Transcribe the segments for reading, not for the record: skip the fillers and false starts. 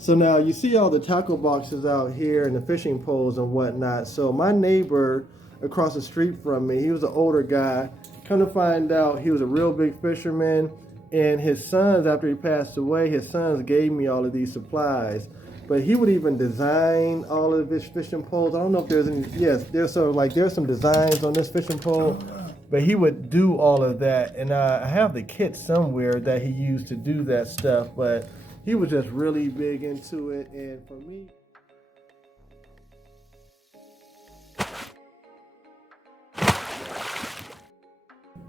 So now you see all the tackle boxes out here and the fishing poles and whatnot. So my neighbor across the street from me, he was an older guy. Come to find out, he was a real big fisherman. And his sons, after he passed away, his sons gave me all of these supplies. But he would even design all of his fishing poles. I don't know if there's any. Yes, there's some designs on this fishing pole. But he would do all of that, and I have the kit somewhere that he used to do that stuff. But he was just really big into it, and for me.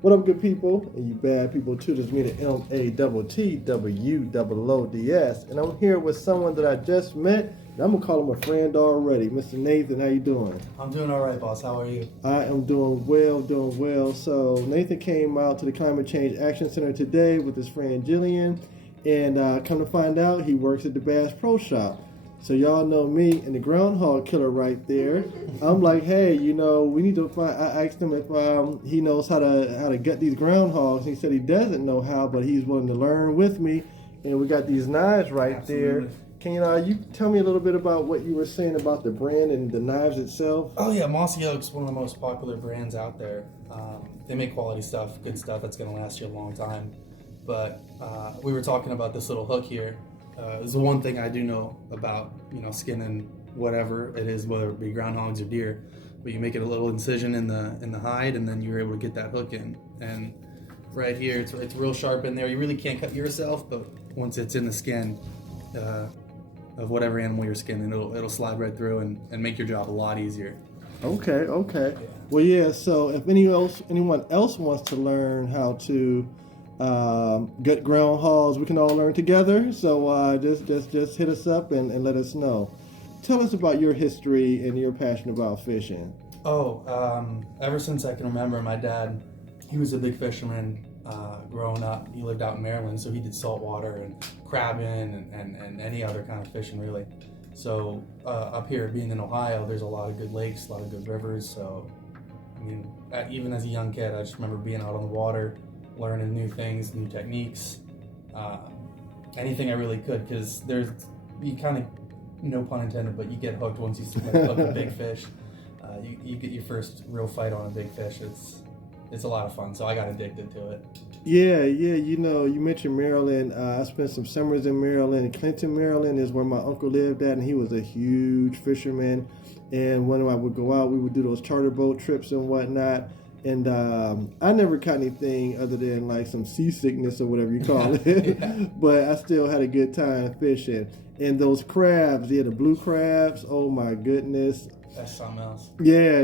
What up, good people, and you bad people too? This is me, the MATTWOODS, and I'm here with someone that I just met. And I'm gonna call him a friend already, Mr. Nathan. How you doing? I'm doing all right, boss. How are you? I am doing well. So Nathan came out to the Climate Change Action Center today with his friend Jillian, and come to find out, he works at the Bass Pro Shop. So y'all know me and the groundhog killer right there. I'm like, hey, we need to find. I asked him if he knows how to gut these groundhogs. He said he doesn't know how, but he's willing to learn with me. And we got these knives right Absolutely. there. Can you tell me a little bit about what you were saying about the brand and the knives itself? Oh yeah, Mossy Oak's one of the most popular brands out there. They make quality stuff, good stuff that's going to last you a long time. But we were talking about this little hook here. This is the one thing I do know about, skinning whatever it is, whether it be groundhogs or deer. But you make it a little incision in the hide, and then you're able to get that hook in. And right here, it's real sharp in there. You really can't cut yourself, but once it's in the skin of whatever animal you're skinning, it'll slide right through and make your job a lot easier. Okay. Yeah. Well, yeah. So if anyone else wants to learn how to gut groundhogs, we can all learn together. So just hit us up and let us know. Tell us about your history and your passion about fishing. Ever since I can remember, my dad, he was a big fisherman growing up. He lived out in Maryland, so he did saltwater and crabbing and any other kind of fishing, really. So up here, being in Ohio, there's a lot of good lakes, a lot of good rivers. So, even as a young kid, I just remember being out on the water, learning new things, new techniques, anything I really could, because you kind of, no pun intended, but you get hooked once you hook a big fish. You get your first real fight on a big fish. It's a lot of fun, so I got addicted to it. Yeah. You mentioned Maryland. I spent some summers in Maryland. Clinton, Maryland is where my uncle lived at, and he was a huge fisherman. And when I would go out, we would do those charter boat trips and whatnot. And I never caught anything other than like some seasickness or whatever you call it. Yeah. But I still had a good time fishing. And those crabs, the blue crabs, oh my goodness. That's something else. Yeah.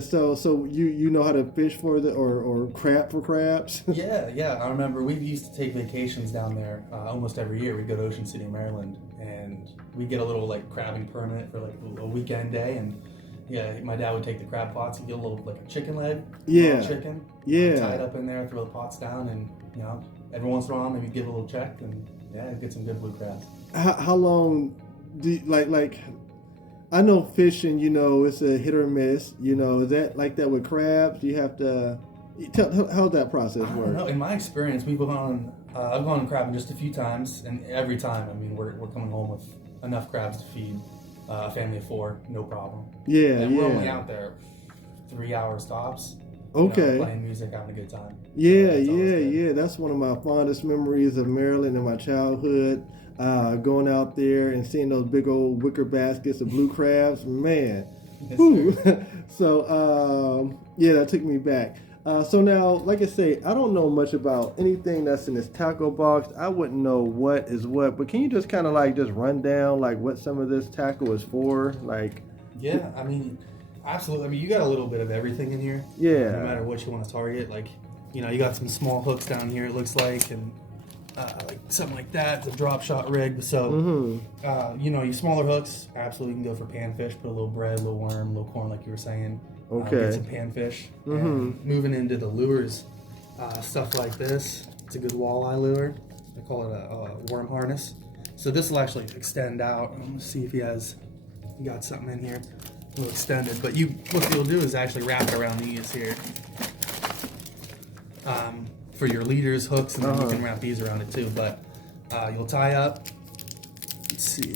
So you know how to fish for or crab for crabs? Yeah. I remember we used to take vacations down there almost every year. We'd go to Ocean City, Maryland, and we'd get a little crabbing permit for a weekend day. And yeah, my dad would take the crab pots and get a little a chicken leg. Yeah. Chicken. Yeah. Tie it up in there, throw the pots down, and every once in a while maybe give a little check and get some good blue crabs. How long do you, like? I know fishing, it's a hit or miss. Is that like that with crabs? You have to how that process I work. don't know. In my experience, I've gone crabbing just a few times, and every time, we're coming home with enough crabs to feed a family of 4, no problem. Yeah. And we're only out there 3 hours tops. Okay. Playing music, having a good time. Yeah. That's one of my fondest memories of Maryland in my childhood. Going out there and seeing those big old wicker baskets of blue crabs, man. Whew. So, that took me back. So now, like I say, I don't know much about anything that's in this tackle box. I wouldn't know what is what, but can you just kind of just run down what some of this tackle is for? Yeah, absolutely. You got a little bit of everything in here. Yeah. No matter what you want to target, you got some small hooks down here, it looks like, and something like that. It's a drop shot rig. So, your smaller hooks, absolutely you can go for panfish, put a little bread, a little worm, a little corn, like you were saying. Okay. Get some panfish. And moving into the lures, stuff like this. It's a good walleye lure. I call it a worm harness. So this will actually extend out. Let's see if he got something in here. A little extended. But what you'll do is actually wrap it around these here. For your leaders, hooks, and then you can wrap these around it too. But you'll tie up let's see.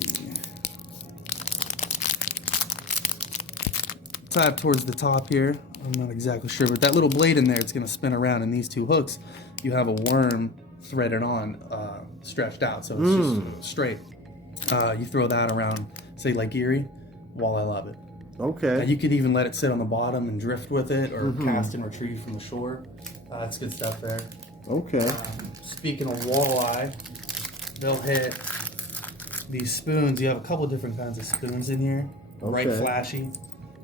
Tie up towards the top here. I'm not exactly sure, but that little blade in there, it's going to spin around, and these two hooks, you have a worm threaded on, stretched out, so it's just straight. You throw that around, say like Erie, walleye love it. Okay. You could even let it sit on the bottom and drift with it, or cast and retrieve from the shore. That's good stuff there. Okay. Speaking of walleye, they'll hit these spoons. You have a couple different kinds of spoons in here. Bright, Okay. flashy.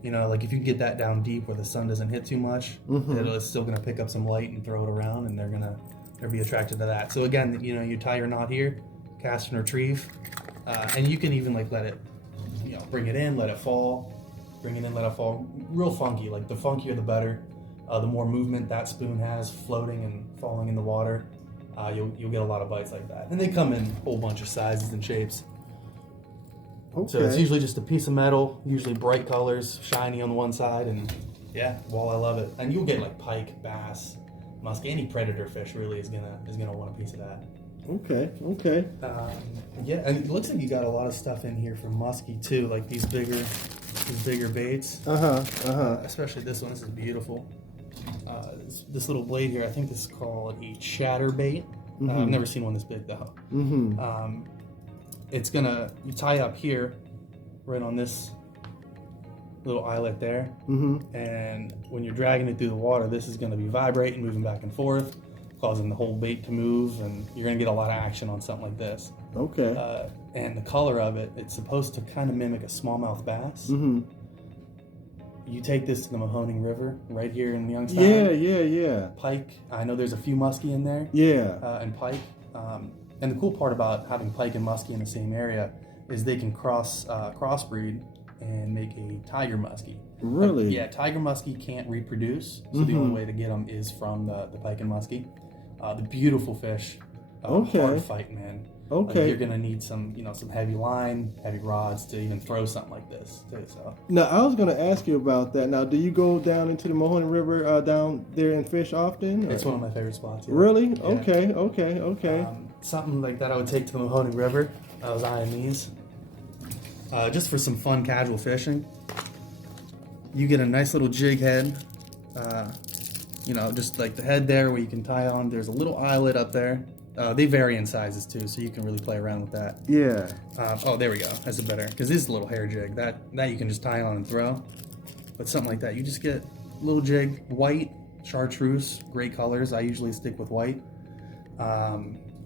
You know, like if you can get that down deep where the sun doesn't hit too much, it's still going to pick up some light and throw it around, and they'll be attracted to that. So again, you know, you tie your knot here, cast and retrieve, and you can even like let it, you know, bring it in, let it fall, bring it in, let it fall. Real funky. Like the funkier the better. The more movement that spoon has, floating and falling in the water, you'll get a lot of bites like that. And they come in a whole bunch of sizes and shapes. Okay. So it's usually just a piece of metal, usually bright colors, shiny on the one side, and yeah, walleye love it. And you'll get like pike, bass, muskie, any predator fish really is gonna want a piece of that. Okay. Okay. Yeah, and it looks like you got a lot of stuff in here for muskie too, like these bigger baits. Especially this one. This is beautiful. This little blade here, I think this is called a chatter bait. I've never seen one this big though. It's you tie up here, right on this little eyelet there, and when you're dragging it through the water, this is gonna be vibrating, moving back and forth, causing the whole bait to move, and you're gonna get a lot of action on something like this. Okay. And the color of it, it's supposed to kind of mimic a smallmouth bass. You take this to the Mahoning River, right here in Youngstown. Yeah. Pike, I know there's a few muskie in there. Yeah. And pike. And the cool part about having pike and muskie in the same area is they can crossbreed and make a tiger muskie. Really? Yeah, tiger muskie can't reproduce, so the only way to get them is from the pike and muskie. The beautiful fish. Okay. Hard fight, man. Okay. You're gonna need some heavy line, heavy rods to even throw something like this too. So. Now, I was going to ask you about that. Now, do you go down into the Mahoning River down there and fish often? Or? It's one of my favorite spots. Yeah. Really? Yeah. Okay. Something like that I would take to the Mahoning River. I was eyeing these. Just for some fun casual fishing. You get a nice little jig head. Just like the head there where you can tie on. There's a little eyelet up there. They vary in sizes too, so you can really play around with that. Yeah. There we go. That's a better, because this is a little hair jig. That you can just tie on and throw. But something like that, you just get a little jig, white, chartreuse, great colors. I usually stick with white.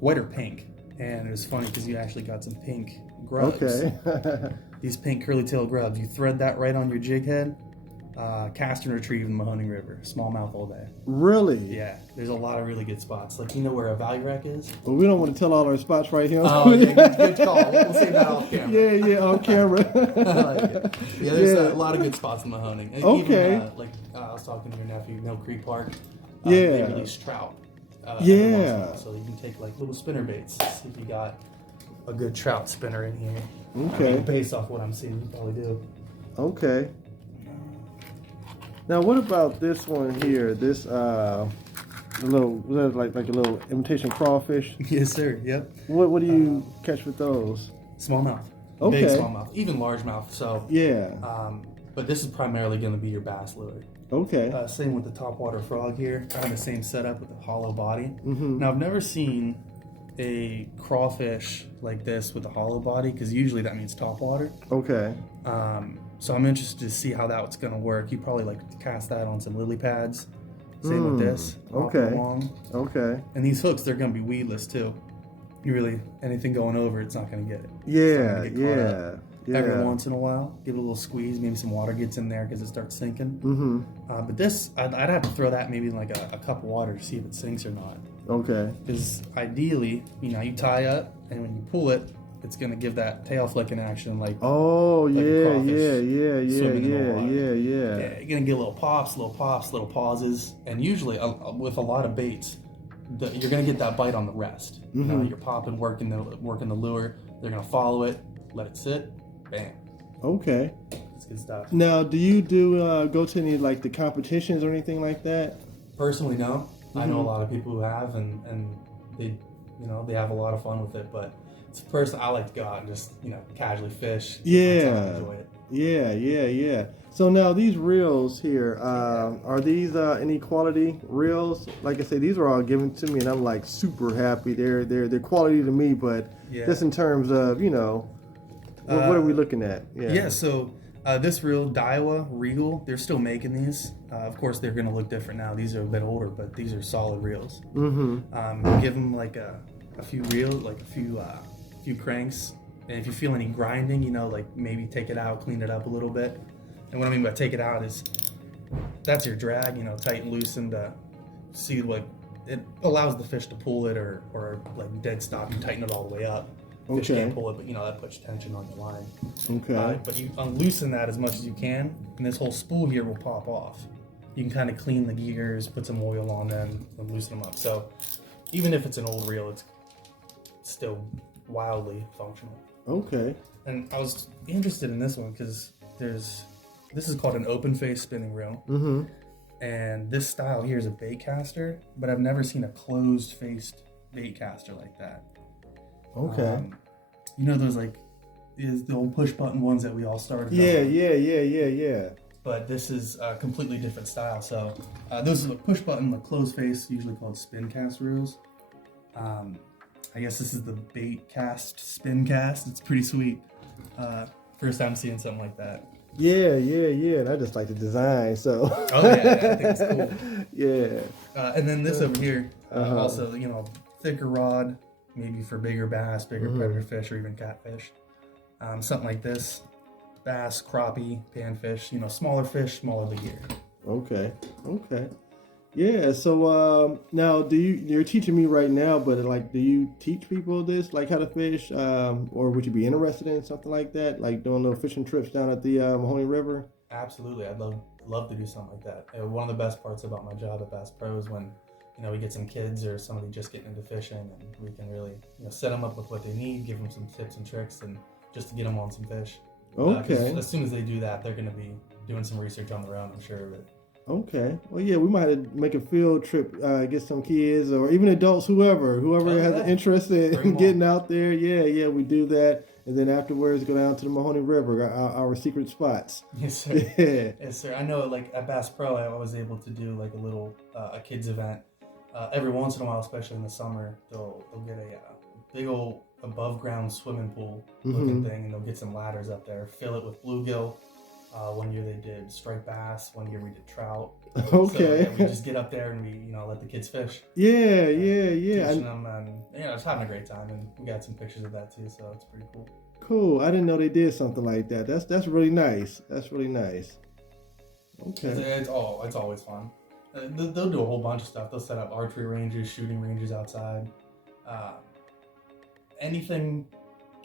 White or pink. And it was funny because you actually got some pink grubs. Okay. These pink curly tail grubs. You thread that right on your jig head. Cast and retrieve in the Mahoning River. Smallmouth all day. Really? Yeah, there's a lot of really good spots. Like, you know where a value rack is? Well, we don't want to tell all our spots right here. Oh, yeah, good call. We'll save that off camera. Yeah, on camera. I like it. Yeah, there's a lot of good spots in Mahoning. And Okay. Even, I was talking to your nephew, Mill Creek Park. Yeah. They release trout. every Yeah. once in a while. So you can take like little spinner baits. See if you got a good trout spinner in here. Okay. I mean, based off what I'm seeing, you probably do. Okay. Now, what about this one here? This like a little imitation crawfish. Yes, sir. Yep. What do you catch with those? Smallmouth. Okay. Big smallmouth. Even largemouth. So. Yeah. But this is primarily going to be your bass lure. Okay. Same with the topwater frog here. I have the same setup with the hollow body. Mm-hmm. Now, I've never seen a crawfish like this with a hollow body, because usually that means topwater. Okay. So I'm interested to see how that's going to work. You probably like to cast that on some lily pads. Same with this. Hop it Okay. along. Okay. And these hooks, they're going to be weedless too. You really, anything going over, it's not going to get it. Yeah. It's not gonna get caught up. Yeah. Every once in a while, give it a little squeeze. Maybe some water gets in there because it starts sinking. Mm-hmm. But this, I'd have to throw that maybe in like a cup of water to see if it sinks or not. Okay. Because ideally, you tie up, and when you pull it, it's going to give that tail flicking action like Oh, like a yeah, crawfish swimming in the water. yeah. Yeah, you're going to get little pops, little pauses. And usually, with a lot of baits, you're going to get that bite on the rest. Mm-hmm. You're popping, working the lure. They're going to follow it, let it sit, bam. Okay. It's good stuff. Now, do you go to any like the competitions or anything like that? Personally, no. I know a Mm-hmm. lot of people who have, and they, they have a lot of fun with it. But it's a person I like to go out and just casually fish. Yeah. Enjoy it. Yeah. So now these reels here, are these any quality reels? Like I say, these were all given to me, and I'm like super happy. They're quality to me, but just in terms of what are we looking at? Yeah. So this reel, Daiwa Regal, they're still making these. Of course, they're going to look different now. These are a bit older, but these are solid reels. Mm-hmm. Give them like a few reels, like a few cranks. And if you feel any grinding, like maybe take it out, clean it up a little bit. And what I mean by take it out is that's your drag, tighten, loosen to see like it allows the fish to pull it or like dead stop, you tighten it all the way up. Fish can't pull it, but that puts tension on the line. Okay. But you unloosen that as much as you can, and this whole spool here will pop off. You can kind of clean the gears, put some oil on them, and loosen them up. So even if it's an old reel, it's still wildly functional. Okay. And I was interested in this one because this is called an open face spinning reel. Mm-hmm. And this style here is a bait caster, but I've never seen a closed faced bait caster like that. Okay. Those is the old push button ones that we all started on. Yeah. But this is a completely different style. So those are the push button, the closed face, usually called spin cast reels. I guess this is the bait cast spin cast. It's pretty sweet. First time seeing something like that. Yeah. And I just like the design, so. Oh yeah, I think it's cool. Yeah. And then this over here, also thicker rod, maybe for bigger bass, bigger predator fish, or even catfish. Something like this, bass, crappie, panfish. Smaller fish, smaller the gear. Okay. Yeah. So now, you're teaching me right now, but do you teach people this, like how to fish, or would you be interested in something like that, like doing little fishing trips down at the Mahoney River? Absolutely, I'd love to do something like that. One of the best parts about my job at Bass Pro is when we get some kids or somebody just getting into fishing, and we can really set them up with what they need, give them some tips and tricks, and just to get them on some fish. Okay. As soon as they do that, they're going to be doing some research on their own, I'm sure of it. Okay. Well, yeah, we might have to make a field trip, get some kids or even adults, whoever has an interest in getting out there. Yeah, we do that. And then afterwards, go down to the Mahoney River, our secret spots. Yes, sir. Yeah. Yes, sir. I know, at Bass Pro, I was able to do a little a kids event. Every once in a while, especially in the summer, they'll get a big old above ground swimming pool looking thing, and they'll get some ladders up there, fill it with bluegill. One year they did striped bass. One year we did trout. Okay. So, we just get up there and we, let the kids fish. Yeah. Teaching them and, just having a great time. And we got some pictures of that too, so it's pretty cool. Cool. I didn't know they did something like that. That's really nice. Okay. It's always fun. They'll do a whole bunch of stuff. They'll set up archery ranges, shooting ranges outside. Anything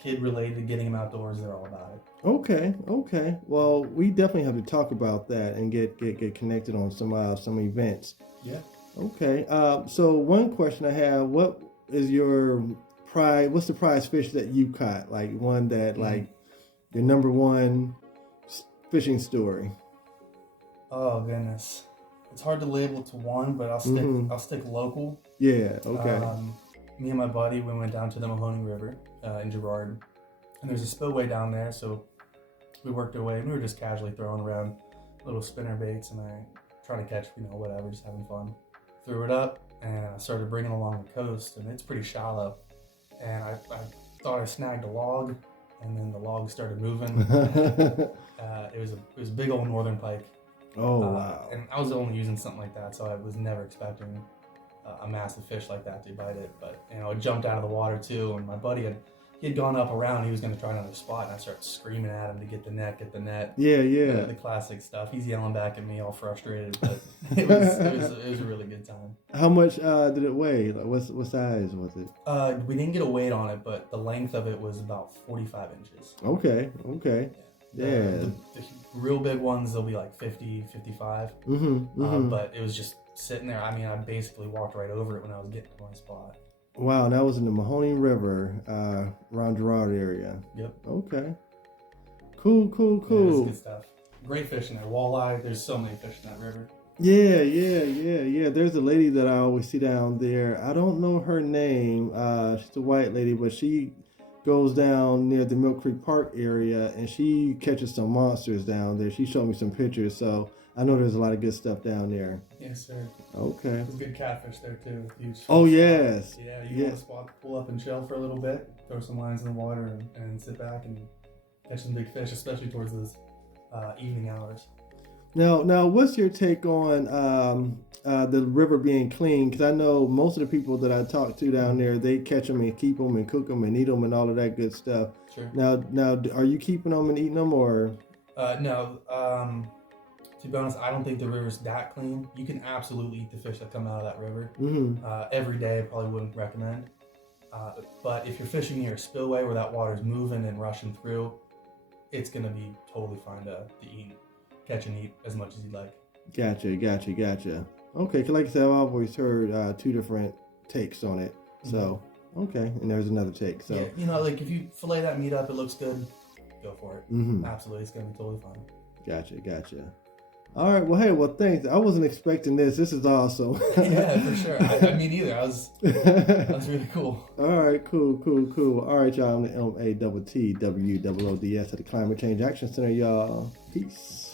kid related, getting them outdoors, they're all about it. Okay. Well, we definitely have to talk about that and get connected on some events. Yeah. Okay. So one question I have: what is your prize? What's the prize fish that you caught? Like one that your number one fishing story. Oh goodness, it's hard to label to one, but I'll stick local. Yeah. Okay. Me and my buddy, we went down to the Mahoney River in Girard, and there's a spillway down there, so we worked our way, and we were just casually throwing around little spinner baits, and I tried to catch, whatever, just having fun. Threw it up, and I started bringing along the coast, and it's pretty shallow, and I thought I snagged a log, and then the log started moving. It was a big old northern pike. Oh, wow. And I was only using something like that, so I was never expecting a massive fish like that to bite it. But, it jumped out of the water too, and my buddy had gone up around. He was going to try another spot, and I started screaming at him to get the net. Yeah. The classic stuff. He's yelling back at me all frustrated, but it was a really good time. How much did it weigh? Like, what size was it? We didn't get a weight on it, but the length of it was about 45 inches. Okay. Yeah. The real big ones, they'll be like 50, 55. But it was just sitting there. I mean, I basically walked right over it when I was getting to my spot. Wow, and that was in the Mahoney River, around Girard area. Yep. Okay. Cool. Yeah, it's good stuff. Great fish in there. Walleye, there's so many fish in that river. Yeah. There's a lady that I always see down there. I don't know her name. She's a white lady, but she goes down near the Mill Creek Park area, and she catches some monsters down there. She showed me some pictures, so I know there's a lot of good stuff down there. Yes, sir. Okay. There's good catfish there too. Huge fish. Oh yes. Yeah, you want a spot to pull up and chill for a little bit, throw some lines in the water, and sit back and catch some big fish, especially towards those evening hours. Now, what's your take on the river being clean? Because I know most of the people that I talk to down there, they catch them and keep them and cook them and eat them and all of that good stuff. Sure. Now, are you keeping them and eating them, or? No. To be honest, I don't think the river's that clean. You can absolutely eat the fish that come out of that river. Mm-hmm. Every day, I probably wouldn't recommend. But if you're fishing near a spillway where that water's moving and rushing through, it's gonna be totally fine to eat, catch and eat as much as you'd like. Gotcha. Okay, 'cause like I said, I've always heard two different takes on it. So, okay, and there's another take. So, yeah, like if you fillet that meat up, it looks good, go for it. Mm-hmm. Absolutely, it's gonna be totally fine. Gotcha. All right. Well, hey, thanks. I wasn't expecting this. This is awesome. Yeah, for sure. I mean, either. That was really cool. All right, cool. All right, y'all. I'm the MATTWOODS at the Climate Change Action Center, y'all. Peace.